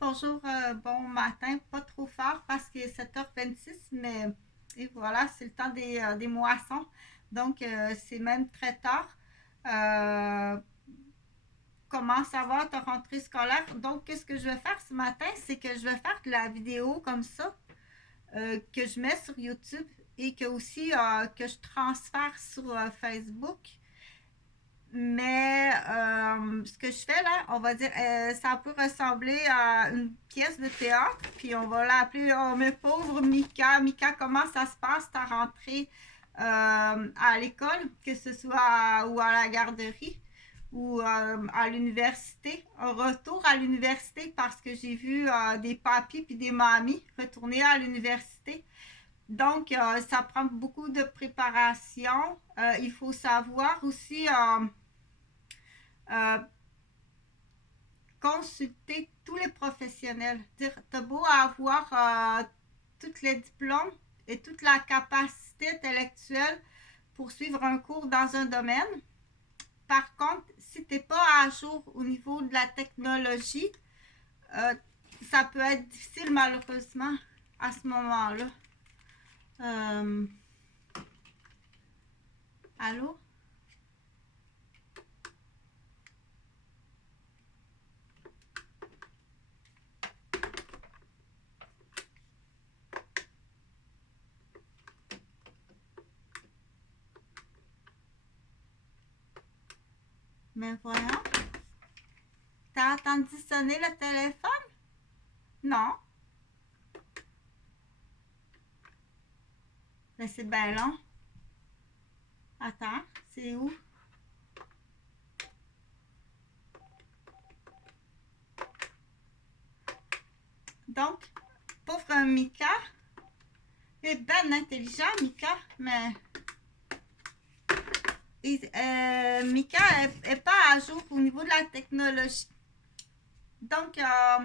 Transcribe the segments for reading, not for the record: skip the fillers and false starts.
Bonjour, bon matin, pas trop fort parce qu'il est 7h26, mais et voilà, c'est le temps des moissons, donc c'est même très tard. Euh, Comment ça va ta rentrée scolaire? Donc, qu'est-ce que je vais faire ce matin? C'est que je vais faire de la vidéo comme ça, que je mets sur YouTube et que aussi que je transfère sur Facebook. Mais ce que je fais là, on va dire, ça peut ressembler à une pièce de théâtre. Puis on va l'appeler oh, mes pauvres Mika. Mika, comment ça se passe ta rentrée à l'école, que ce soit ou à la garderie ou à l'université? Un retour à l'université parce que j'ai vu des papis puis des mamies retourner à l'université. Donc, ça prend beaucoup de préparation. Il faut savoir aussi euh, consulter tous les professionnels. T'as beau avoir tous les diplômes et toute la capacité intellectuelle pour suivre un cours dans un domaine. Par contre, si tu n'es pas à jour au niveau de la technologie, euh, ça peut être difficile malheureusement à ce moment-là. Euh, Allô? Mais voyons. T'as entendu sonner le téléphone? Non. Mais c'est bien long. Attends, c'est où? Donc, pauvre Mika, il est bien intelligent, Mika, mais Mika n'est pas à jour au niveau de la technologie. Donc, ça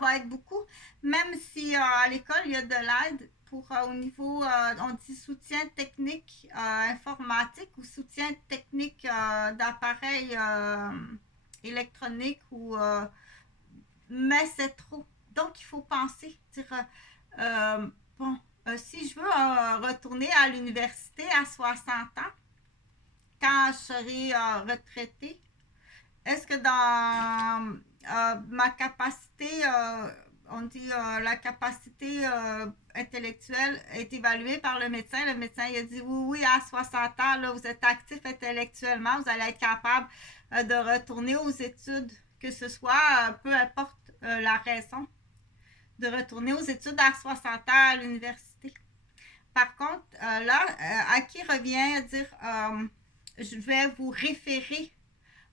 va être beaucoup, même si à l'école, il y a de l'aide pour au niveau, on dit soutien technique informatique ou soutien technique d'appareils électroniques ou mais c'est trop. Donc, il faut penser, dire, bon, si je veux retourner à l'université à 60 ans, quand je serai retraitée, est-ce que dans ma capacité, on dit la capacité intellectuelle est évaluée par le médecin. Le médecin il a dit oui, oui, à 60 ans, là, vous êtes actif intellectuellement, vous allez être capable de retourner aux études, que ce soit, peu importe la raison, de retourner aux études à 60 ans à l'université. Par contre, là, à qui revient dire je vais vous référer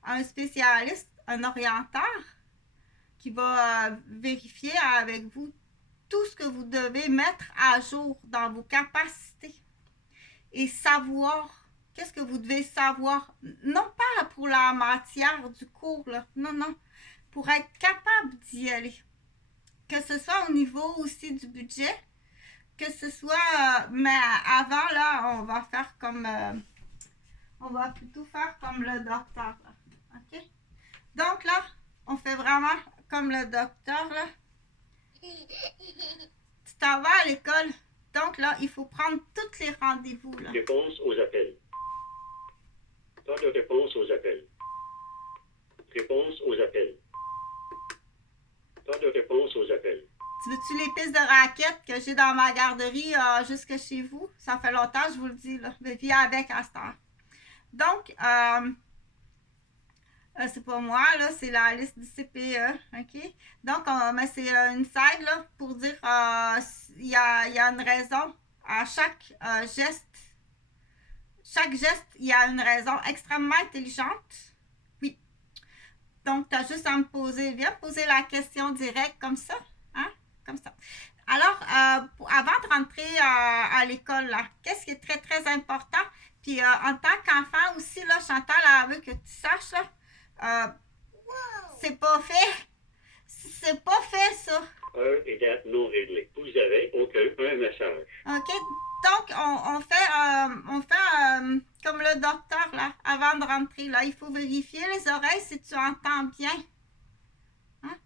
à un spécialiste, un orienteur, qui va vérifier avec vous tout ce que vous devez mettre à jour dans vos capacités et savoir qu'est-ce que vous devez savoir, non pas pour la matière du cours, là, non, non, pour être capable d'y aller. Que ce soit au niveau aussi du budget, que ce soit, mais avant, là, on va faire comme, on va plutôt faire comme le docteur, là, ok? Donc là, on fait vraiment comme le docteur, là. Tu t'en vas à l'école. Donc là, il faut prendre tous les rendez-vous, là. Réponse aux appels. Temps de réponse aux appels. Réponse aux appels. Temps de réponse aux appels. Tu veux-tu les pistes de raquettes que j'ai dans ma garderie jusque chez vous? Ça fait longtemps, je vous le dis, là. Mais viens avec à cette heure. Donc, c'est pas moi, là, c'est la liste du CPE, ok? Donc, c'est une slide, là, pour dire il y a une raison à chaque geste. Chaque geste, il y a une raison extrêmement intelligente. Oui. Donc, tu as juste à me poser, viens poser la question directe comme ça, hein? Comme ça. Alors, avant de rentrer à l'école, là, qu'est-ce qui est très, très important? Puis, en tant qu'enfant aussi, là, Chantal, elle veut que tu saches, là, c'est pas fait. C'est pas fait, ça. Heure et date non réglée. Vous avez un message. OK? Donc, on fait comme le docteur, là, avant de rentrer, là. Il faut vérifier les oreilles si tu entends bien. Hein?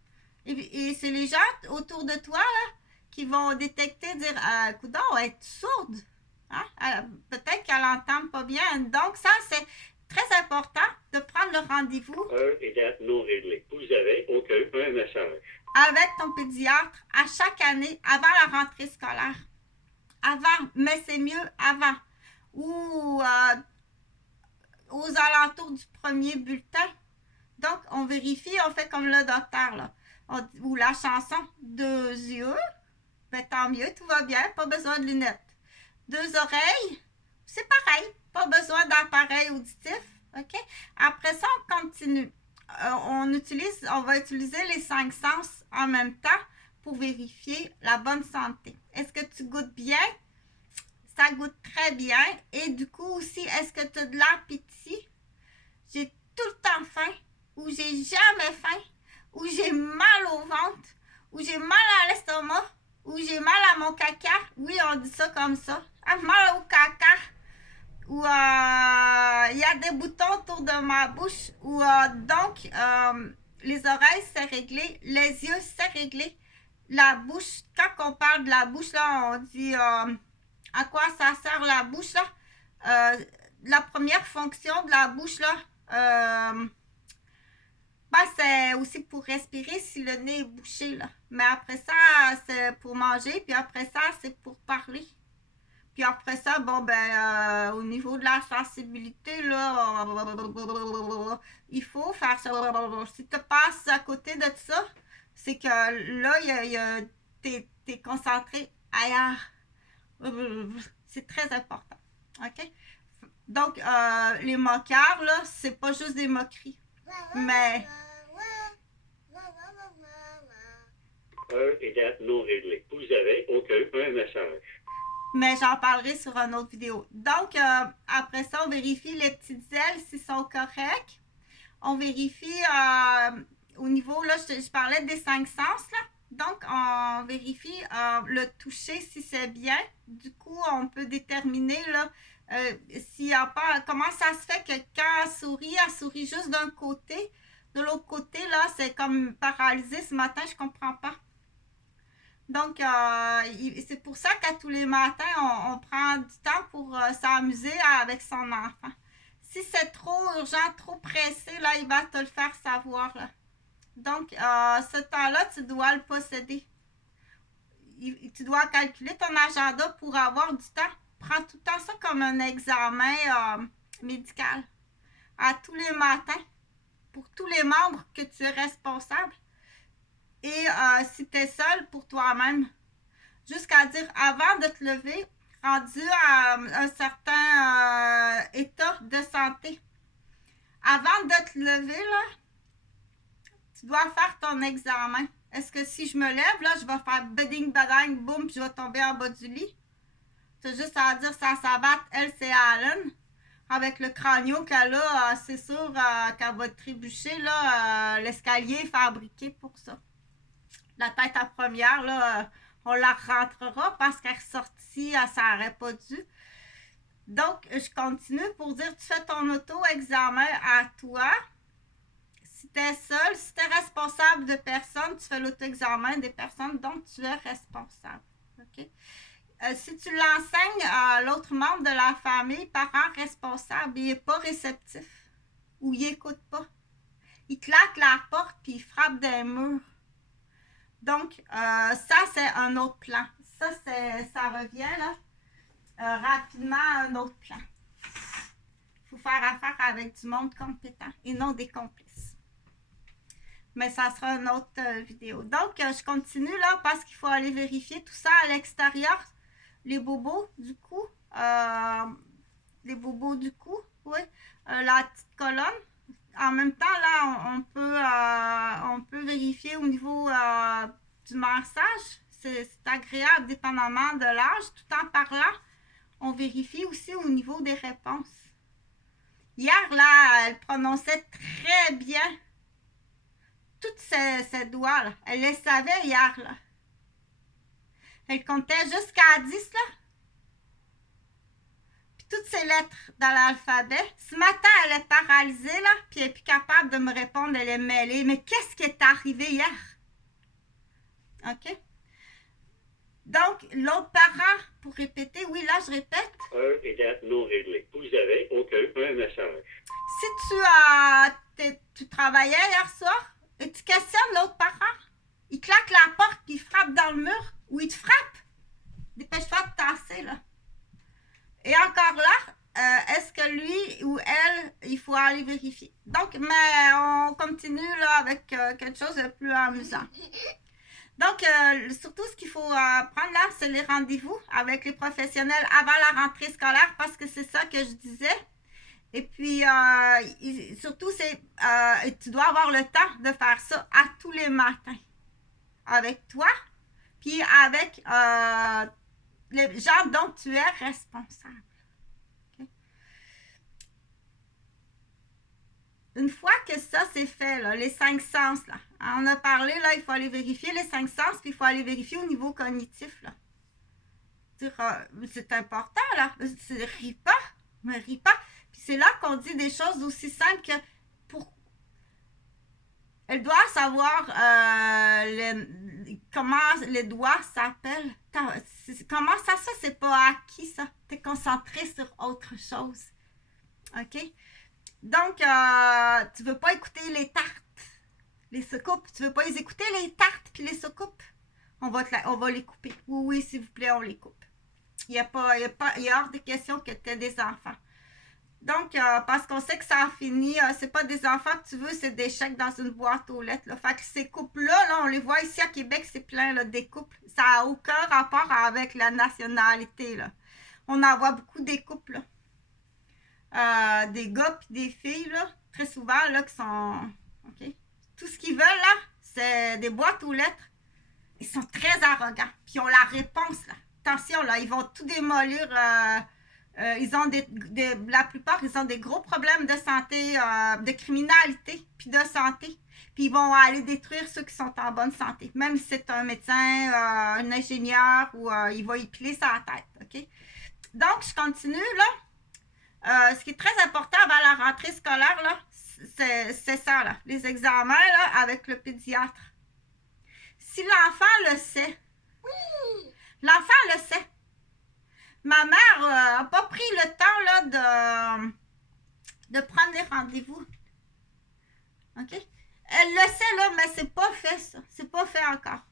des gens autour de toi là, qui vont détecter, dire coudonc, elle est sourde. Hein? Peut-être qu'elle n'entend pas bien. Donc, ça, c'est très important de prendre le rendez-vous. Heure et date non réglée. Vous avez aucun message. Avec ton pédiatre à chaque année avant la rentrée scolaire. Avant, mais c'est mieux avant. Ou aux alentours du premier bulletin. Donc, on vérifie, on fait comme le docteur, là. Ou la chanson, 2 yeux, ben tant mieux, tout va bien, pas besoin de lunettes. 2 oreilles, c'est pareil, pas besoin d'appareil auditif, ok? Après ça, on continue. On va utiliser les 5 sens en même temps pour vérifier la bonne santé. Est-ce que tu goûtes bien? Ça goûte très bien. Et du coup aussi, est-ce que tu as de l'appétit? J'ai tout le temps faim, ou j'ai jamais faim, ou j'ai mal au ventre, ou j'ai mal à l'estomac, ou j'ai mal à mon caca. Oui, on dit ça comme ça. Mal au caca. Ou il y a des boutons autour de ma bouche. Ou donc, les oreilles, c'est réglé. Les yeux, c'est réglé. La bouche, quand on parle de la bouche, là, on dit à quoi ça sert la bouche, là. La première fonction de la bouche, là, ben, c'est aussi pour respirer si le nez est bouché, là. Mais après ça, c'est pour manger, puis après ça, c'est pour parler. Puis après ça, bon, ben, au niveau de la sensibilité, là, il faut faire ça. Si tu passes à côté de ça, c'est que là, t'es concentré ailleurs. C'est très important. OK? Donc, les moqueurs, là, c'est pas juste des moqueries. Mais... Heure et date non réglée. Vous avez aucun message. Mais j'en parlerai sur une autre vidéo. Donc, après ça, on vérifie les petites ailes s'ils sont corrects. On vérifie au niveau, là, je parlais des 5 sens, là. Donc, on vérifie le toucher si c'est bien. Du coup, on peut déterminer, là, s'il y a pas... Comment ça se fait que quand elle sourit juste d'un côté. De l'autre côté, là, c'est comme paralysé ce matin, je comprends pas. Donc, c'est pour ça qu'à tous les matins, on prend du temps pour s'amuser avec son enfant. Si c'est trop urgent, trop pressé, là, il va te le faire savoir, là. Donc, ce temps-là, tu dois le posséder. Tu dois calculer ton agenda pour avoir du temps. Prends tout le temps ça comme un examen médical. À tous les matins. Pour tous les membres que tu es responsable. Et si tu es seul pour toi-même, jusqu'à dire avant de te lever, rendu à un certain état de santé. Avant de te lever, là, tu dois faire ton examen. Est-ce que si je me lève, là, je vais faire beding, badang, boum, puis je vais tomber en bas du lit? C'est juste à dire ça s'abatte, elle, c'est Allen. Avec le crânio qu'elle a, c'est sûr qu'elle va trébucher, là, l'escalier est fabriqué pour ça. La tête à première, là, on la rentrera parce qu'elle est ressortie, ça n'aurait pas dû. Donc, je continue pour dire, tu fais ton auto-examen à toi. Si tu es seul, si tu es responsable de personnes, tu fais l'auto-examen des personnes dont tu es responsable. OK? Si tu l'enseignes à l'autre membre de la famille, parent responsable, il n'est pas réceptif ou il n'écoute pas. Il claque la porte puis il frappe des murs. Donc, ça, c'est un autre plan. Ça revient là, rapidement à un autre plan. Il faut faire affaire avec du monde compétent et non des complices. Mais ça sera une autre vidéo. Donc, je continue là parce qu'il faut aller vérifier tout ça à l'extérieur. Les bobos du cou. Les bobos du cou, oui. La petite colonne. En même temps, là, on peut vérifier au niveau du massage. C'est agréable dépendamment de l'âge. Tout en parlant, on vérifie aussi au niveau des réponses. Hier, là, elle prononçait très bien tous ses doigts, là. Elle les savait hier, là. Elle comptait jusqu'à 10, là. Puis toutes ces lettres dans l'alphabet. Ce matin, elle est paralysée, là, puis elle n'est plus capable de me répondre, elle est mêlée. Mais qu'est-ce qui est arrivé hier? OK? Donc, l'autre parent, pour répéter, oui, là, je répète. Heure et date non réglée. Vous avez aucun message. Si tu travaillais hier soir et tu questionnes l'autre parent, il claque la porte puis il frappe dans le mur ou il te frappe, dépêche-toi de tasser, là. Et encore là, est-ce que lui ou elle, il faut aller vérifier. Donc, mais on continue là avec quelque chose de plus amusant. Donc, surtout ce qu'il faut prendre là, c'est les rendez-vous avec les professionnels avant la rentrée scolaire parce que c'est ça que je disais. Et puis, surtout, tu dois avoir le temps de faire ça à tous les matins avec toi, puis avec les gens dont tu es responsable. Okay? Une fois que ça c'est fait, là, les 5 sens, là, on a parlé, là, il faut aller vérifier les 5 sens, puis il faut aller vérifier au niveau cognitif. Là. C'est important, là. Ris pas, mais ris pas. Puis c'est là qu'on dit des choses aussi simples que elle doit savoir comment les doigts s'appellent. Comment ça, c'est pas acquis, ça. T'es concentré sur autre chose. OK? Donc, tu veux pas écouter les tartes, les soucoupes. Tu veux pas les écouter, les tartes puis les soucoupes? On va les couper. Oui, s'il vous plaît, on les coupe. Il y a hors de question que tu aies des enfants. Donc, parce qu'on sait que ça a fini, c'est pas des enfants que tu veux, c'est des chèques dans une boîte aux lettres. Là. Fait que ces couples-là, là, on les voit ici à Québec, c'est plein là, des couples. Ça n'a aucun rapport avec la nationalité. Là. On en voit beaucoup des couples. Des gars et des filles, là, très souvent, là, qui sont... OK? Tout ce qu'ils veulent, là, c'est des boîtes aux lettres. Ils sont très arrogants. Puis ils ont la réponse, là. Attention, là, ils vont tout démolir... ils ont la plupart, ils ont des gros problèmes de santé, de criminalité, puis de santé. Puis ils vont aller détruire ceux qui sont en bonne santé. Même si c'est un médecin, un ingénieur, ou il va y piler sa tête. OK? Donc, je continue, là. Ce qui est très important avant la rentrée scolaire, là, c'est ça, là. Les examens, là, avec le pédiatre. Si l'enfant le sait, l'enfant le sait. Ma mère n'a pas pris le temps là, de prendre les rendez-vous. OK? Elle le sait, là, mais c'est pas fait, ça. C'est pas fait encore.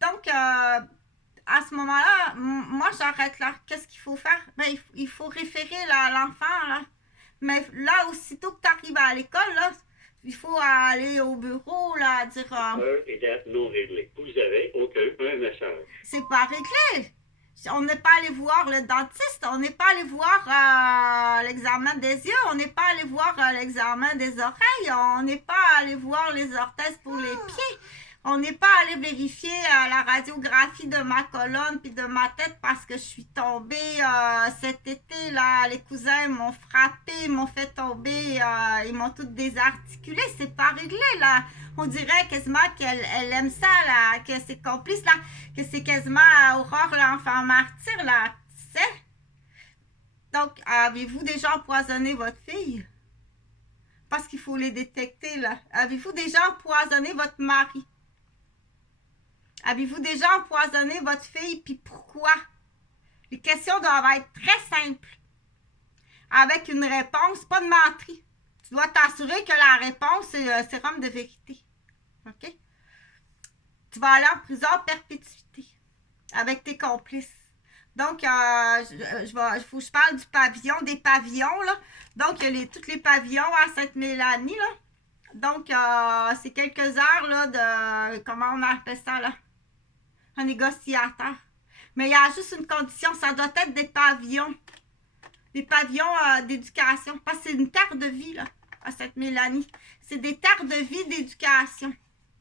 Donc, à ce moment-là, moi, j'arrête là. Qu'est-ce qu'il faut faire? Ben, il faut référer là, à l'enfant, là. Mais là, aussitôt que tu arrives à l'école, là, il faut aller au bureau, là, dire... Heure et date non réglée. Vous avez aucun message. C'est pas réglé. On n'est pas allé voir le dentiste, on n'est pas allé voir l'examen des yeux, on n'est pas allé voir l'examen des oreilles, on n'est pas allé voir les orthèses pour les pieds, on n'est pas allé vérifier la radiographie de ma colonne puis de ma tête parce que je suis tombée cet été, là, les cousins m'ont frappé, m'ont fait tomber, ils m'ont tout désarticulé, c'est pas réglé, là. On dirait quasiment qu'elle aime ça, là, que c'est complice, là, que c'est quasiment Aurore, l'enfant martyr, là, tu sais. Donc, avez-vous déjà empoisonné votre fille? Parce qu'il faut les détecter, là. Avez-vous déjà empoisonné votre mari? Avez-vous déjà empoisonné votre fille, puis pourquoi? Les questions doivent être très simples. Avec une réponse, pas de menterie. Tu dois t'assurer que la réponse, c'est sérum de vérité. OK? Tu vas aller en prison à perpétuité avec tes complices. Donc, il faut que je parle du pavillon, des pavillons, là. Donc, il y a tous les pavillons à Sainte-Mélanie, là. Donc, c'est quelques heures, là, de... Comment on appelle ça, là? Un négociateur. Mais il y a juste une condition, ça doit être des pavillons. Des pavillons d'éducation. Parce que c'est une terre de vie, là, à Sainte-Mélanie. C'est des terres de vie d'éducation.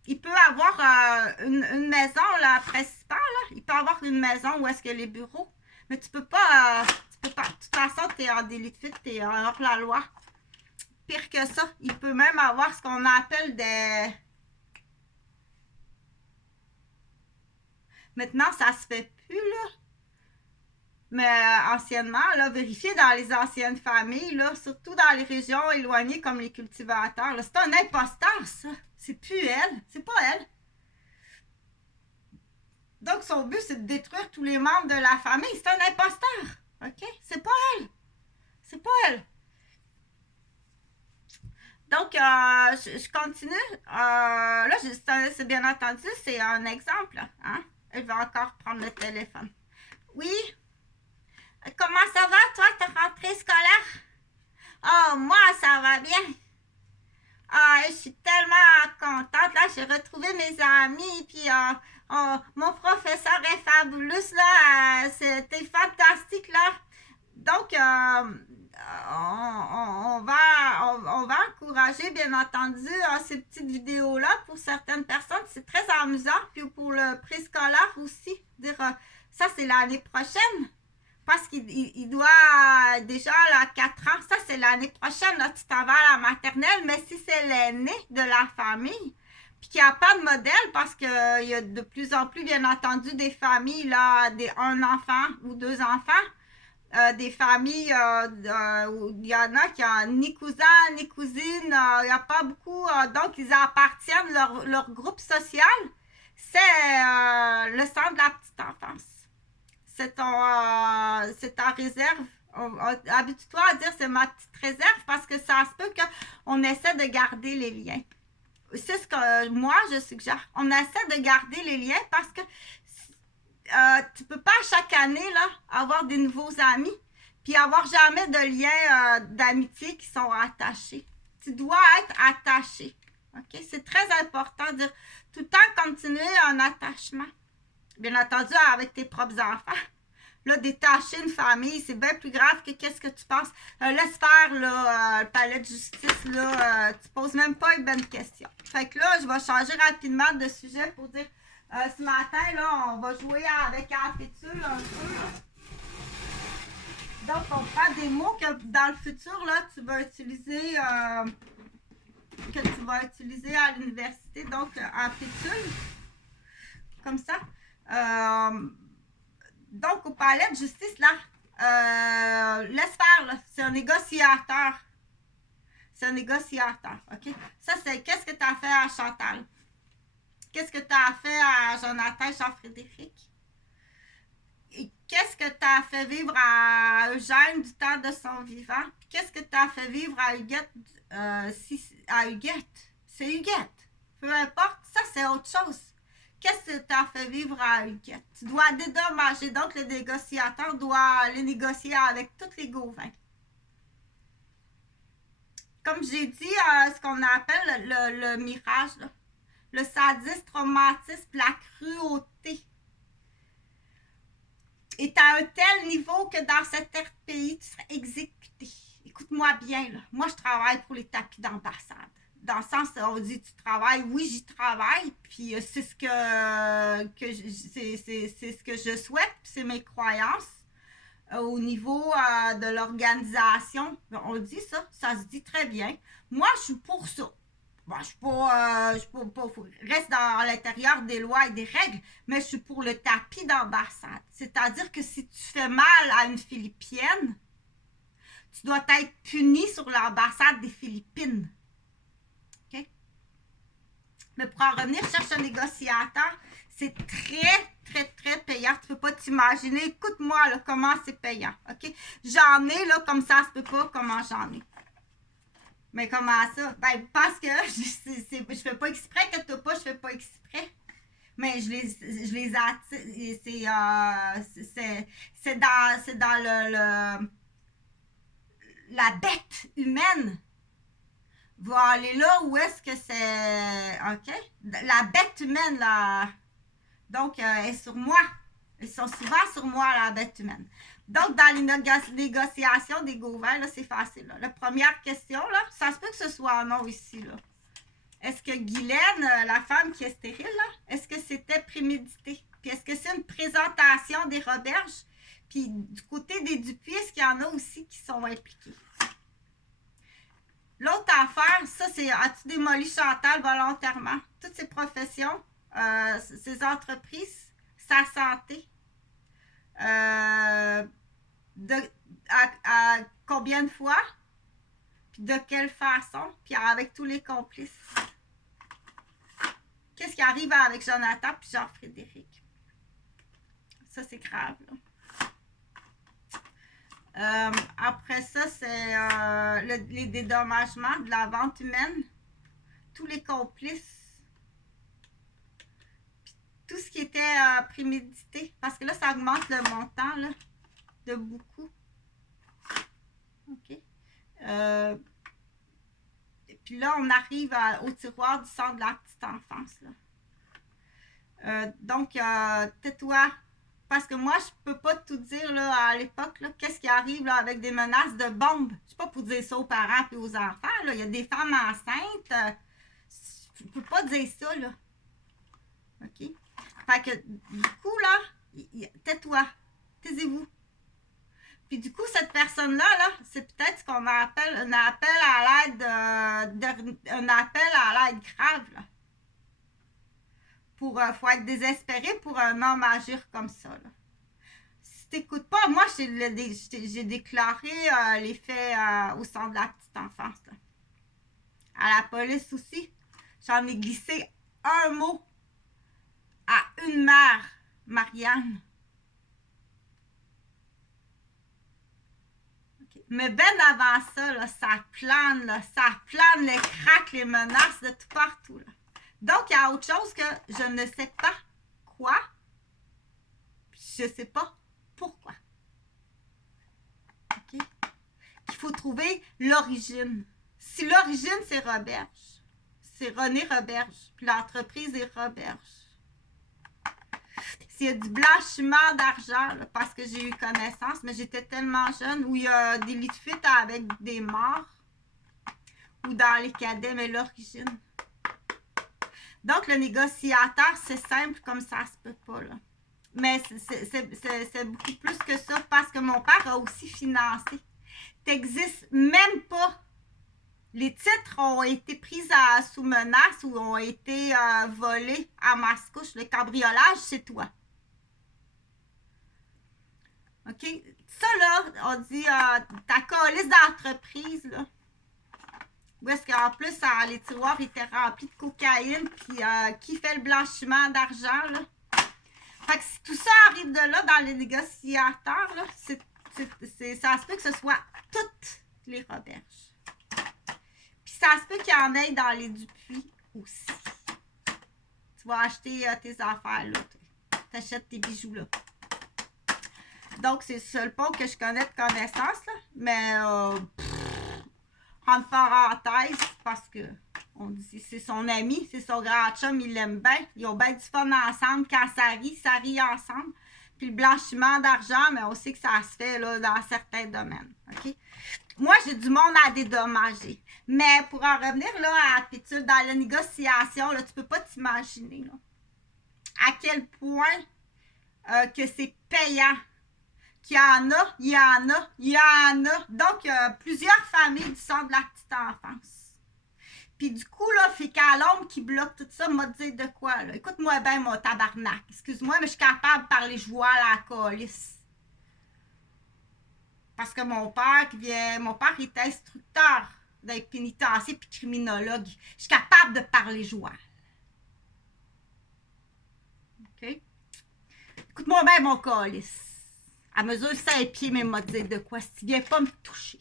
Il peut avoir une maison, là, principale, là. Il peut avoir une maison où est-ce qu'il y a les bureaux. Mais tu peux pas... De toute façon, tu es en délit de fuite, tu es hors la loi. Pire que ça, il peut même avoir ce qu'on appelle des... Maintenant, ça se fait plus, là. Mais anciennement, là, vérifiez dans les anciennes familles, là, surtout dans les régions éloignées comme les cultivateurs. C'est un imposteur, ça. C'est plus elle. C'est pas elle. son but, c'est de détruire tous les membres de la famille. C'est un imposteur. OK? C'est pas elle. C'est pas elle. Donc, je continue. Là, c'est bien entendu, c'est un exemple. Hein? Elle va encore prendre le téléphone. Oui? Comment ça va, toi, ta rentrée scolaire? Oh, moi, ça va bien. Ah, je suis tellement contente. Là, j'ai retrouvé mes amis. Puis, mon professeur est fabuleux, là. C'était fantastique, là. Donc, on va encourager, bien entendu, ces petites vidéos-là pour certaines personnes. C'est très amusant. Puis pour le préscolaire aussi, dire ça, c'est l'année prochaine. Parce qu'il doit déjà à 4 ans. Ça, c'est l'année prochaine. Là, tu t'en vas à la maternelle. Mais si c'est l'aîné de la famille, puis qu'il n'y a pas de modèle, parce qu'il y a de plus en plus, bien entendu, des familles, là, un enfant ou 2 enfants. Des familles où il y en a qui n'ont ni cousin, ni cousine, il n'y a pas beaucoup, donc ils appartiennent, leur groupe social, c'est le centre de la petite enfance. C'est ta réserve. Habitue-toi à dire c'est ma petite réserve parce que ça se peut qu'on essaie de garder les liens. C'est ce que moi je suggère. On essaie de garder les liens parce que tu peux pas chaque année là, avoir des nouveaux amis puis avoir jamais de liens d'amitié qui sont attachés. Tu dois être attaché. Okay? C'est très important de dire tout le temps continuer un attachement. Bien entendu, avec tes propres enfants. Là, détacher une famille, c'est bien plus grave que qu'est-ce que tu penses. Laisse faire là, le palais de justice, là, tu poses même pas une bonne question. Fait que là, je vais changer rapidement de sujet pour dire ce matin, là, on va jouer avec la fétule un peu. Donc, on prend des mots que dans le futur, là, tu vas utiliser à l'université, donc en fétule. Comme ça. Donc, au palais de justice, là, laisse faire, là. C'est un négociateur. C'est un négociateur, OK? Ça, c'est qu'est-ce que tu as fait à Chantal? Qu'est-ce que tu as fait à Jonathan et Jean-Frédéric? Et qu'est-ce que tu as fait vivre à Eugène du temps de son vivant? Puis qu'est-ce que tu as fait vivre à Huguette? À Huguette. C'est Huguette. Peu importe, ça, c'est autre chose. Qu'est-ce que tu as fait vivre à Huguette? Tu dois dédommager. Donc, le négociateur doit aller négocier avec tous les Gauvin. Comme j'ai dit, ce qu'on appelle le mirage, là. Le sadisme, traumatisme, la cruauté est à un tel niveau que dans cet pays, tu serais exécuté. Écoute-moi bien, là. Moi, je travaille pour les tapis d'ambassade. Dans le sens, on dit tu travailles, oui, j'y travaille, puis c'est ce que je souhaite, puis c'est mes croyances. Au niveau de l'organisation, on dit ça, ça se dit très bien. Moi, je suis pour ça. Bon, je suis pas, reste dans l'intérieur des lois et des règles, mais je suis pour le tapis d'ambassade. C'est-à-dire que si tu fais mal à une Philippienne, tu dois être puni sur l'ambassade des Philippines. OK? Mais pour en revenir, cherche un négociateur, c'est très, très, très payant. Tu ne peux pas t'imaginer. Écoute-moi, là, comment c'est payant. OK? J'en ai, là, comme ça se peut pas, comment j'en ai. Mais comment ça? Ben, parce que je fais pas exprès que t'as pas, je fais pas exprès. Mais je les attire. C'est dans la bête humaine va aller là où est-ce que c'est. OK? La bête humaine, là. Donc, est sur moi. Ils sont souvent sur moi, la bête humaine. Donc, dans les négociations des gouvernements, là, c'est facile. Là. La première question, là, ça se peut que ce soit un nom ici. Là. Est-ce que Guylaine, la femme qui est stérile, là, est-ce que c'était prémédité? Puis est-ce que c'est une présentation des Roberges? Puis du côté des Dupuis, est-ce qu'il y en a aussi qui sont impliqués? L'autre affaire, ça, c'est as-tu démoli Chantal volontairement? Toutes ces professions, ces entreprises, sa santé. À combien de fois, puis de quelle façon, puis avec tous les complices. Qu'est-ce qui arrive avec Jonathan puis Jean-Frédéric? Ça, c'est grave, là. Après ça, c'est les dédommagements de la vente humaine. Tous les complices. Puis, tout ce qui était prémédité. Parce que là, ça augmente le montant là, de beaucoup. OK. Et puis là, on arrive au tiroir du centre de la petite enfance. Là. Donc, tais-toi. Parce que moi, je peux pas tout dire là, à l'époque, qu'est-ce qui arrive là, avec des menaces de bombes. Je suis pas pour dire ça aux parents et aux enfants. Là. Il y a des femmes enceintes. Je peux pas dire ça, là. OK? Fait que, du coup, là, tais-toi. Taisez-vous. Puis du coup, cette personne-là, là, c'est peut-être ce qu'on appelle un appel à l'aide un appel à l'aide grave, là. Faut être désespéré pour un homme agir comme ça, là. Si t'écoutes pas, moi, j'ai déclaré les faits au centre de la petite enfance, là. À la police aussi. J'en ai glissé un mot à une mère, Marianne. Okay. Mais ben avant ça, là, ça plane les craques, les menaces de tout partout, là. Donc, il y a autre chose que je ne sais pas quoi, je ne sais pas pourquoi. OK? Il faut trouver l'origine. Si l'origine, c'est Roberge, c'est René Roberge, puis l'entreprise est Roberge. S'il y a du blanchiment d'argent, là, parce que j'ai eu connaissance, mais j'étais tellement jeune, où il y a des lits de fuite avec des morts, ou dans les cadets, mais l'origine. Donc, le négociateur, c'est simple comme ça se peut pas, là. Mais c'est beaucoup plus que ça parce que mon père a aussi financé. T'existes même pas. Les titres ont été pris sous menace ou ont été volés à Mascouche. Le cambriolage, c'est toi. OK? Ça, là, on dit ta calice d'entreprise, là. Où est-ce qu'en plus, les tiroirs étaient remplis de cocaïne, puis qui fait le blanchiment d'argent, là? Fait que si tout ça arrive de là, dans les négociateurs, là, ça se peut que ce soit toutes les Roberges. Puis ça se peut qu'il y en ait dans les Dupuis aussi. Tu vas acheter tes affaires, là. Tu achètes tes bijoux, là. Donc, c'est le seul pot que je connais de connaissance, là. Mais, en parenthèse, parce que on dit c'est son ami, c'est son grand chum, il l'aime bien. Ils ont bien du fun ensemble. Quand ça rit ensemble. Puis le blanchiment d'argent, mais on sait que ça se fait là, dans certains domaines. OK? Moi, j'ai du monde à dédommager. Mais pour en revenir là, à Pétule, dans la négociation, là, tu peux pas t'imaginer là, à quel point que c'est payant. Qu'il y en a, il y en a, il y en a. Donc, il y a plusieurs familles du centre de la petite enfance. Puis du coup, là, fait qu'à l'ombre qui bloque tout ça, m'a dit de quoi, là? Écoute-moi bien, mon tabarnak. Excuse-moi, mais je suis capable de parler joie à la calice. Parce que mon père est instructeur d'un pénitencier puis criminologue. Je suis capable de parler joie. OK? Écoute-moi bien, mon calice. À mesure 5 pieds, mais m'a dit de quoi, si tu viens pas me toucher.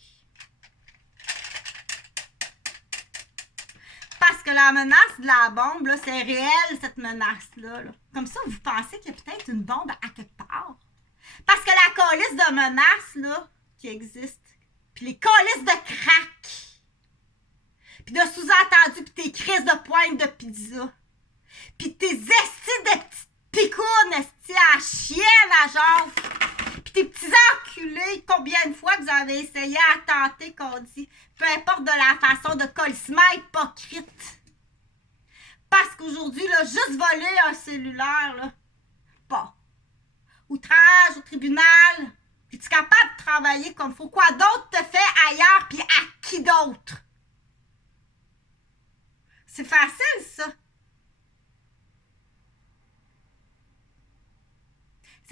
Parce que la menace de la bombe, là, c'est réel, cette menace-là. Là. Comme ça, vous pensez qu'il y a peut-être une bombe à quelque part. Parce que la calice de menaces, là, qui existe, puis les calices de crack, puis de sous-entendu, puis tes crises de pointe de pizza, puis tes estis de petites picounes, estis à chienne, à genre... Puis tes petits enculés, combien de fois que vous avez essayé à tenter qu'on dit, peu importe de la façon de colissement hypocrite. Parce qu'aujourd'hui, là, juste voler un cellulaire, là, pas. Outrage au tribunal, puis tu es capable de travailler comme il faut. Quoi d'autre te fait ailleurs, puis à qui d'autre? C'est facile, ça.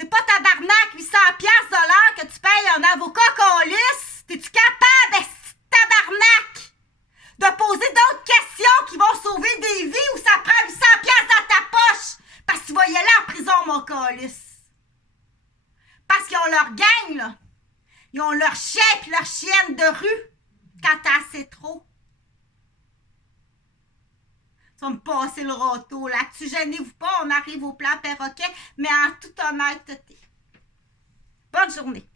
C'est pas tabarnak, 800$ de l'heure que tu payes un avocat calice. T'es-tu capable, tabarnak, de poser d'autres questions qui vont sauver des vies ou ça prend 800$ dans ta poche parce que tu vas y aller en prison, mon calice? leur gang, là. Ils ont leur chien et leur chienne de rue quand t'as assez trop. Tu vas me passer le râteau là-dessus. Gênez-vous pas, on arrive au plan perroquet, mais en toute honnêteté. Bonne journée.